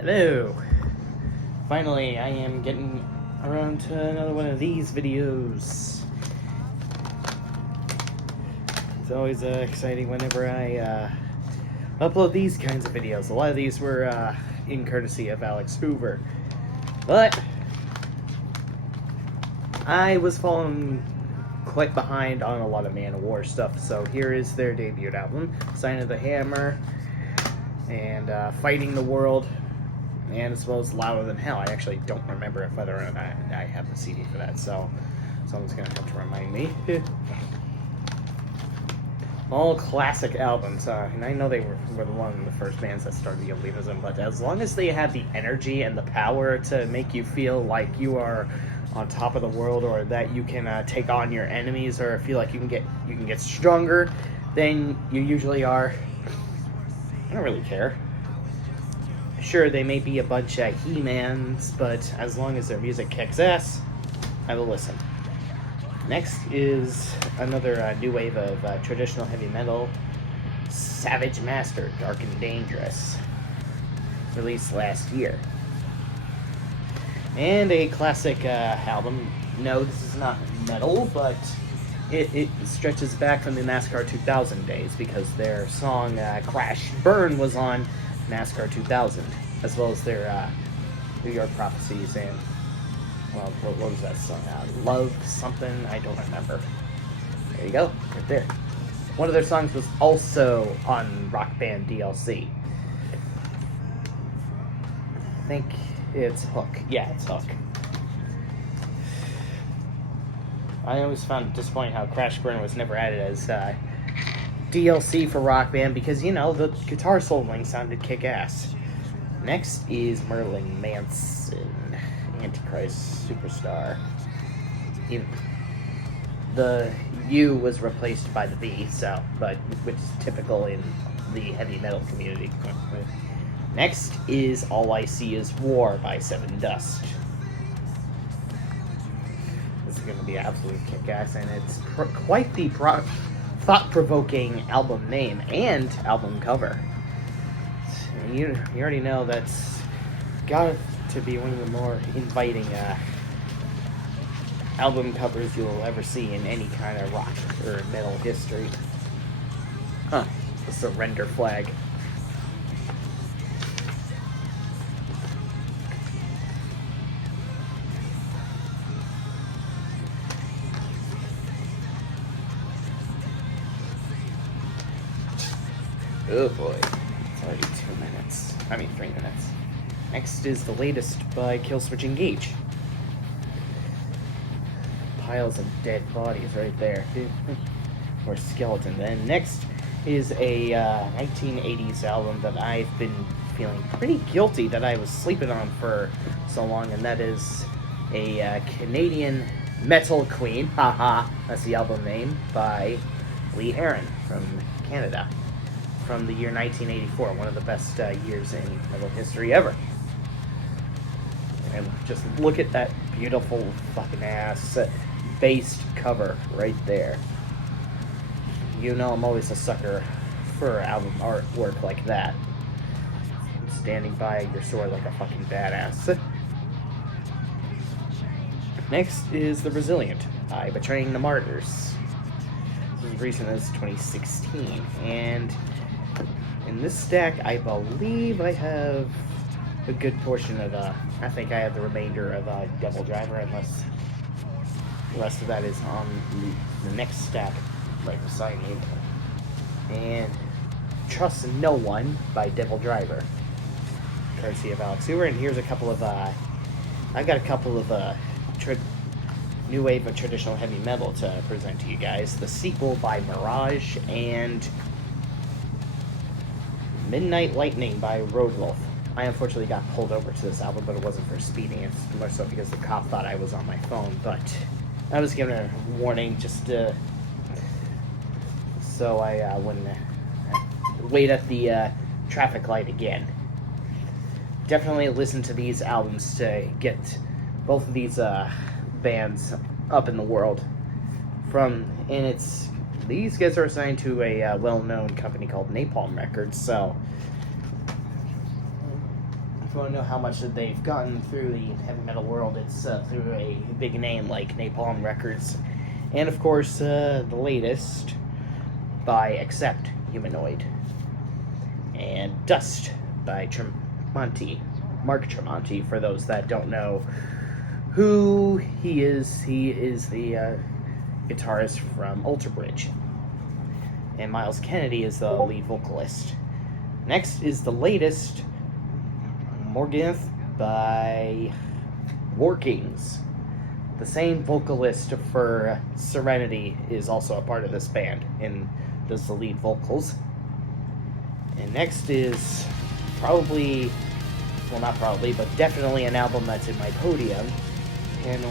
Hello! Finally, I am getting around to another one of these videos. It's always exciting whenever I upload these kinds of videos. A lot of these were in courtesy of Alex Hoover. But I was falling quite behind on a lot of Manowar stuff, so here is their debut album, Sign of the Hammer, and Fighting the World, and as well as Louder Than Hell. I actually don't remember whether or not I have the CD for that, so someone's gonna have to remind me. All classic albums, and I know they were one of the first bands that started the elitism, but as long as they have the energy and the power to make you feel like you are on top of the world, or that you can take on your enemies, or feel like you can get stronger than you usually are, I don't really care. Sure, they may be a bunch of He-Mans, but as long as their music kicks ass, I will listen. Next is another new wave of traditional heavy metal, Savage Master, Dark and Dangerous, released last year. And a classic album. No, this is not metal, but it stretches back from the NASCAR 2000 days, because their song Crash Burn was on NASCAR 2000, as well as their New York Prophecies and, well, what was that song? Love something? I don't remember. There you go, right there. One of their songs was also on Rock Band DLC. I think it's Hook. Yeah, it's Hook. I always found it disappointing how Crash Burn was never added as DLC for Rock Band, because, you know, the guitar soloing sounded kick-ass. Next is Marilyn Manson, Antichrist Superstar. The U was replaced by the V, which is typical in the heavy metal community. Next is All I See Is War by Seven Dust. This is going to be absolute kick-ass, and it's quite the thought-provoking album name and album cover. You already know that's got to be one of the more inviting album covers you'll ever see in any kind of rock or metal history. The surrender flag. Oh boy, it's already 3 minutes. Next is the latest by Killswitch Engage. Piles of dead bodies right there. Or skeleton. And next is a 1980s album that I've been feeling pretty guilty that I was sleeping on for so long, and that is a Canadian metal queen, haha, that's the album name, by Lee Heron from Canada, from the year 1984, one of the best years in metal history ever. And just look at that beautiful fucking ass based cover right there. You know I'm always a sucker for album artwork like that. Standing by your sword like a fucking badass. Next is The Resilient by Betraying the Martyrs. This is recent as 2016, and in this stack, I believe I have a good portion of I think I have the remainder of Devil Driver, unless the rest of that is on the next stack right beside me. And Trust No One by Devil Driver, courtesy of Alex Hoover. And here's a couple of I got a couple of new wave of traditional heavy metal to present to you guys. The Sequel by Mirage, and Midnight Lightning by Roadwolf. I unfortunately got pulled over to this album, but it wasn't for speeding. It's more so because the cop thought I was on my phone. But I was given a warning just so I wouldn't wait at the traffic light again. Definitely listen to these albums to get both of these bands up in the world. These guys are assigned to a well-known company called Napalm Records, so if you want to know how much that they've gotten through the heavy metal world, it's through a big name like Napalm Records. And of course, the latest by Accept Humanoid. And Dust by Tremonti. Mark Tremonti, for those that don't know who he is the guitarist from Alter Bridge. And Miles Kennedy is the lead vocalist. Next is the latest, Morganth by Warkings. The same vocalist for Serenity is also a part of this band and does the lead vocals. And next is probably, well, not probably, but definitely an album that's in my podium, and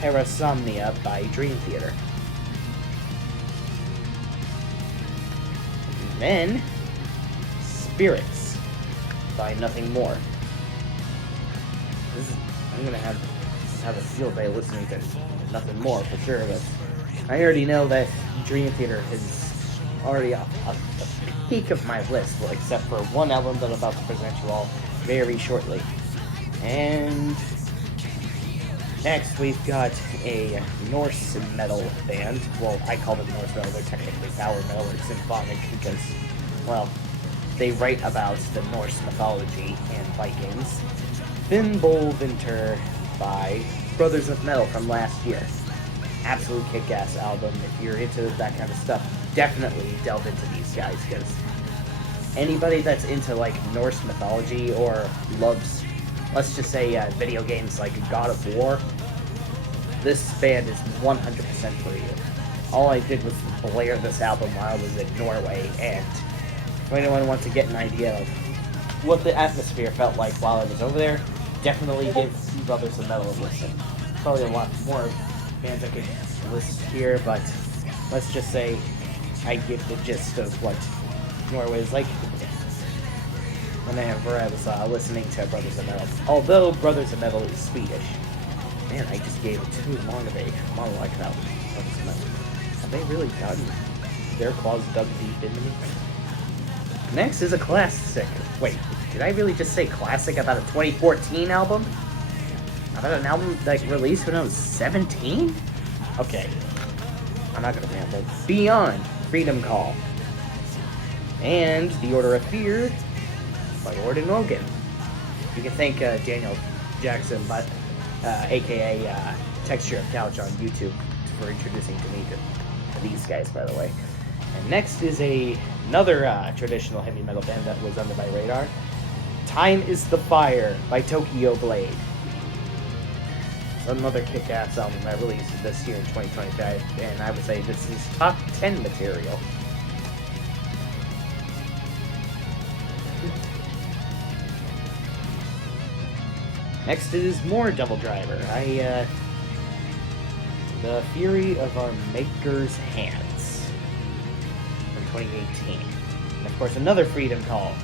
Parasomnia by Dream Theater. And then Spirits by Nothing More. I'm gonna have a field day listening to Nothing More for sure, but I already know that Dream Theater is already a peak of my list, well, except for one album that I'm about to present you all very shortly. And next we've got a Norse metal band. Well, I call them Norse metal, they're technically power metal or symphonic because, well, they write about the Norse mythology and Vikings. Finnbolvinter by Brothers of Metal from last year. Absolute kick-ass album. If you're into that kind of stuff, definitely delve into these guys, because anybody that's into like Norse mythology or loves, let's just say, video games like God of War, this band is 100% for you. All I did was blare this album while I was in Norway, and if anyone wants to get an idea of what the atmosphere felt like while I was over there, definitely give Brothers of Metal a listen. Probably a lot more bands I could list here, but let's just say I give the gist of what Norway is like whenever I was listening to Brothers of Metal. Although Brothers of Metal is Swedish. Man, I just gave too long of a monologue about Brothers of Metal. Have they really gotten their claws dug deep into me? Next is a classic. Wait, did I really just say classic about a 2014 album? About an album that released when I was 17? Okay, I'm not gonna ramble. Beyond Freedom Call. And The Order of Fear by Gordon Logan. You can thank Daniel Jackson, but aka Texture of Couch on YouTube, for introducing to me to these guys, by the way. And next is another traditional heavy metal band that was under my radar. Time is the Fire by Tokyo Blade. Another kick-ass album that released this year in 2025, and I would say this is top 10 material. Next is more Double Driver. The Fury of Our Maker's Hands from 2018. And of course, another Freedom Call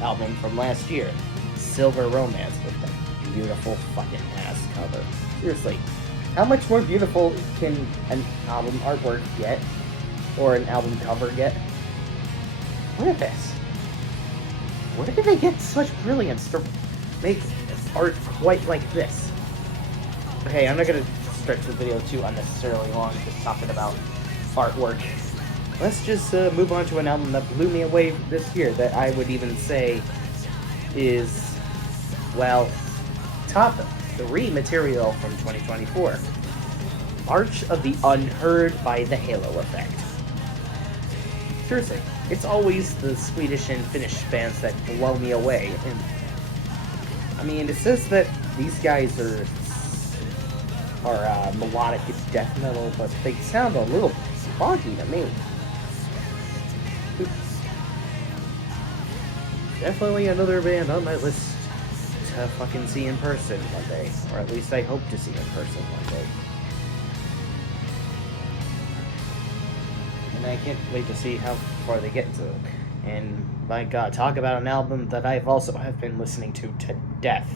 album from last year, Silver Romance, with that beautiful fucking ass cover. Seriously, how much more beautiful can an album artwork get? Or an album cover get? Look at this. Where did they get such brilliance to make art quite like this? Okay, I'm not gonna stretch the video too unnecessarily long just talking about artwork. Let's just move on to an album that blew me away this year, that I would even say is, well, top 3 material from 2024. March of the Unheard by The Halo Effect. Seriously, it's always the Swedish and Finnish bands that blow me away. And I mean, it says that these guys are melodic death metal, but they sound a little funky to me. Definitely another band on my list to fucking see in person one day, or at least I hope to see in person one day. And I can't wait to see how far they get into it. And my god, talk about an album that I've also have been listening to death.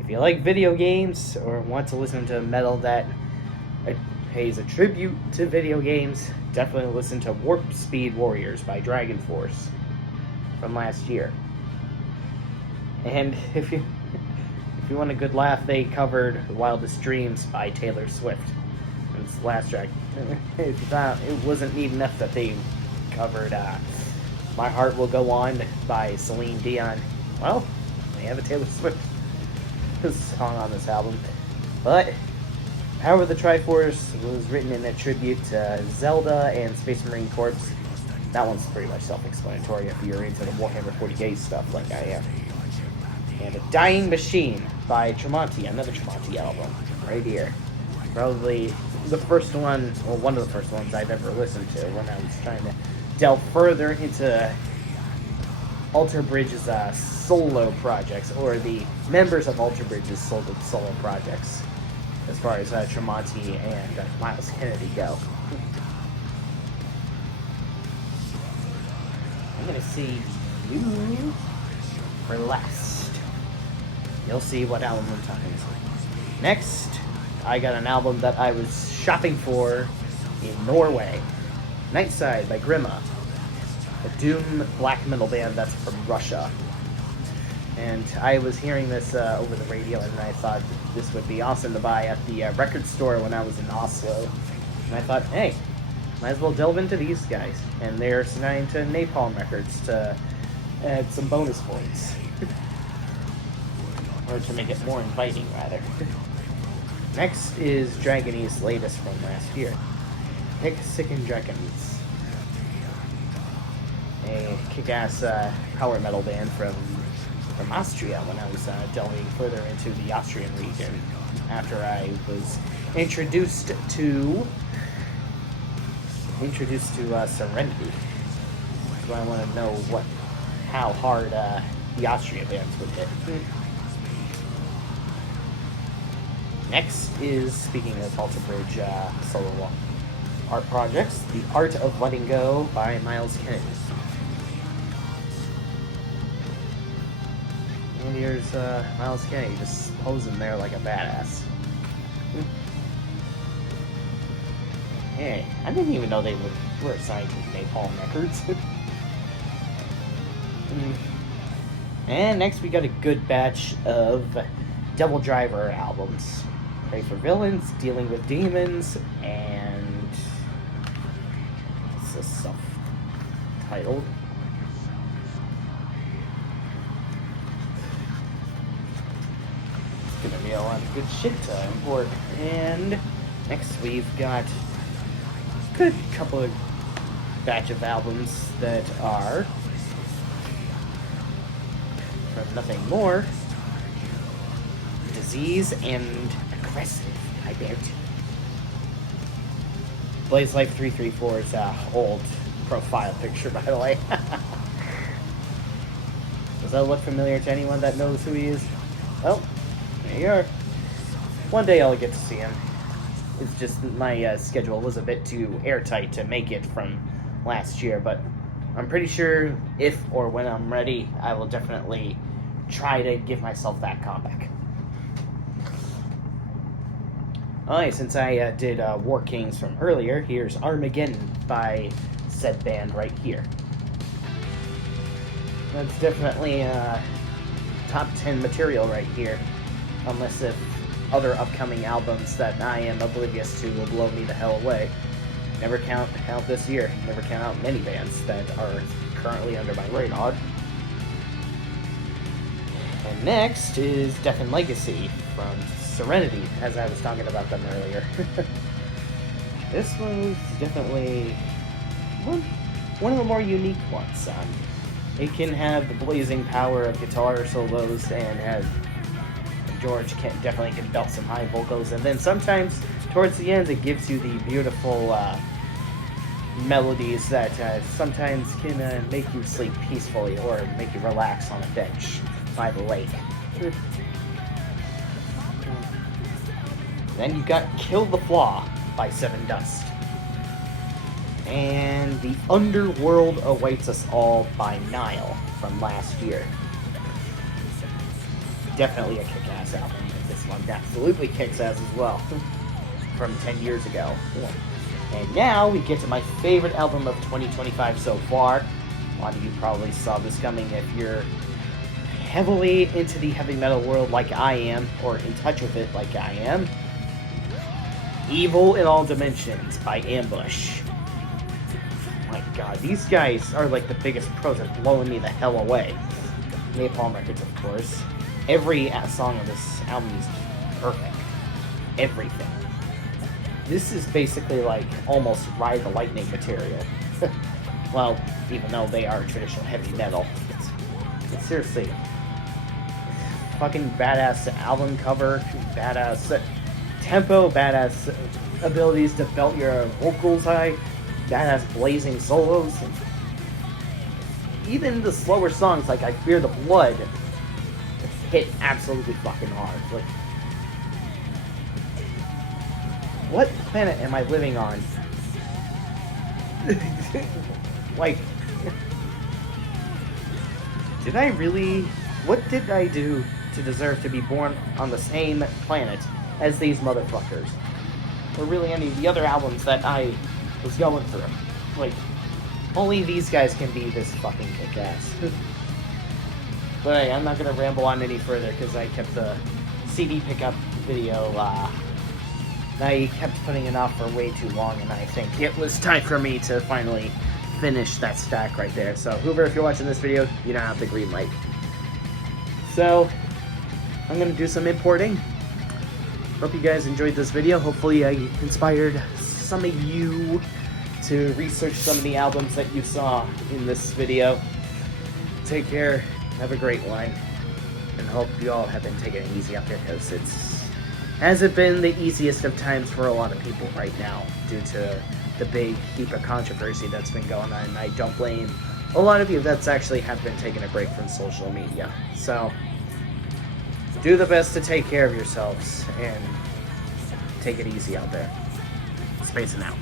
If you like video games or want to listen to metal that pays a tribute to video games, definitely listen to Warp Speed Warriors by Dragon Force from last year. And if you want a good laugh, they covered "Wildest Dreams" by Taylor Swift. It's the last track. It wasn't neat enough that they covered "My Heart Will Go On" by Celine Dion. Well, they have a Taylor Swift song on this album. But Power of the Triforce was written in a tribute to Zelda and Space Marine Corps. That one's pretty much self-explanatory if you're into the Warhammer 40k stuff like I am. And A Dying Machine by Tremonti, another Tremonti album, right here. Probably the first one, well, one of the first ones I've ever listened to when I was trying to delve further into Alter Bridge's solo projects, or the members of Alter Bridge's solo projects, as far as Tremonti and Miles Kennedy go. I'm gonna see you for last. You'll see what album I'm talking about. Next, I got an album that I was shopping for in Norway. Nightside by Grima, a doom black metal band that's from Russia. And I was hearing this over the radio, and I thought this would be awesome to buy at the record store when I was in Oslo. And I thought, hey, might as well delve into these guys. And they're signed to Napalm Records to add some bonus points. Or to make it more inviting, rather. Next is Dragon East's latest from last year. Hexicon Dragons. A kick-ass power metal band from Austria when I was delving further into the Austrian region after I was introduced to Serenity. So I want to know how hard the Austrian bands would hit. Next is, speaking of Alter Bridge solo art projects, The Art of Letting Go by Miles Kennedy. And here's Miles Kennedy just posing there like a badass. Hey, I didn't even know they were signed to Napalm Records. And next we got a good batch of Devil Driver albums. Pray for Villains, Dealing with Demons, and it's a self-titled. It's gonna be a lot of good shit to import. And next we've got a good couple of batch of albums that are from nothing more Disease and Aggressive, I bet. Blaze Life 334's old profile picture, by the way. Does that look familiar to anyone that knows who he is? Well, there you are. One day I'll get to see him. It's just my schedule was a bit too airtight to make it from last year, but I'm pretty sure if or when I'm ready, I will definitely try to give myself that comeback. Alright, since I did War Kings from earlier, here's Armageddon by said band right here. That's definitely top 10 material right here, unless if other upcoming albums that I am oblivious to will blow me the hell away. Never count out this year. Never count out many bands that are currently under my radar. And next is Death and Legacy from Serenity, as I was talking about them earlier. This one was definitely one of the more unique ones. It can have the blazing power of guitar solos and have George definitely can belt some high vocals, and then sometimes towards the end it gives you the beautiful melodies that sometimes can make you sleep peacefully or make you relax on a bench by the lake. Then you got Kill the Flaw by Seven Dust. And The Underworld Awaits Us All by Nile from last year. Definitely a kick-ass album. This one absolutely kicks ass as well. From 10 years ago. And now we get to my favorite album of 2025 so far. A lot of you probably saw this coming if you're heavily into the heavy metal world like I am, or in touch with it like I am, Evil in All Dimensions by Ambush. My god, these guys are like the biggest pros at blowing me the hell away. Napalm Records, of course. Every song on this album is perfect. Everything. This is basically like almost Ride the Lightning material. Well, even though they are traditional heavy metal. It's seriously fucking badass album cover, badass tempo, badass abilities to belt your vocals high, badass blazing solos. And even the slower songs like I Fear the Blood hit absolutely fucking hard. Like, what planet am I living on? Like, did I really... What did I do to deserve to be born on the same planet as these motherfuckers? Or really any of the other albums that I was going through. Like, only these guys can be this fucking kick-ass. But hey, I'm not gonna ramble on any further because I kept the CD pickup video, I kept putting it off for way too long, and I think it was time for me to finally finish that stack right there. So, Hoover, if you're watching this video, you now have the green light. So, I'm gonna do some importing. Hope you guys enjoyed this video. Hopefully I inspired some of you to research some of the albums that you saw in this video. Take care, have a great one, and hope you all have been taking it easy out there, because hasn't been the easiest of times for a lot of people right now due to the big heap of controversy that's been going on, and I don't blame a lot of you that's actually have been taking a break from social media. So, do the best to take care of yourselves, and take it easy out there. Spacing out.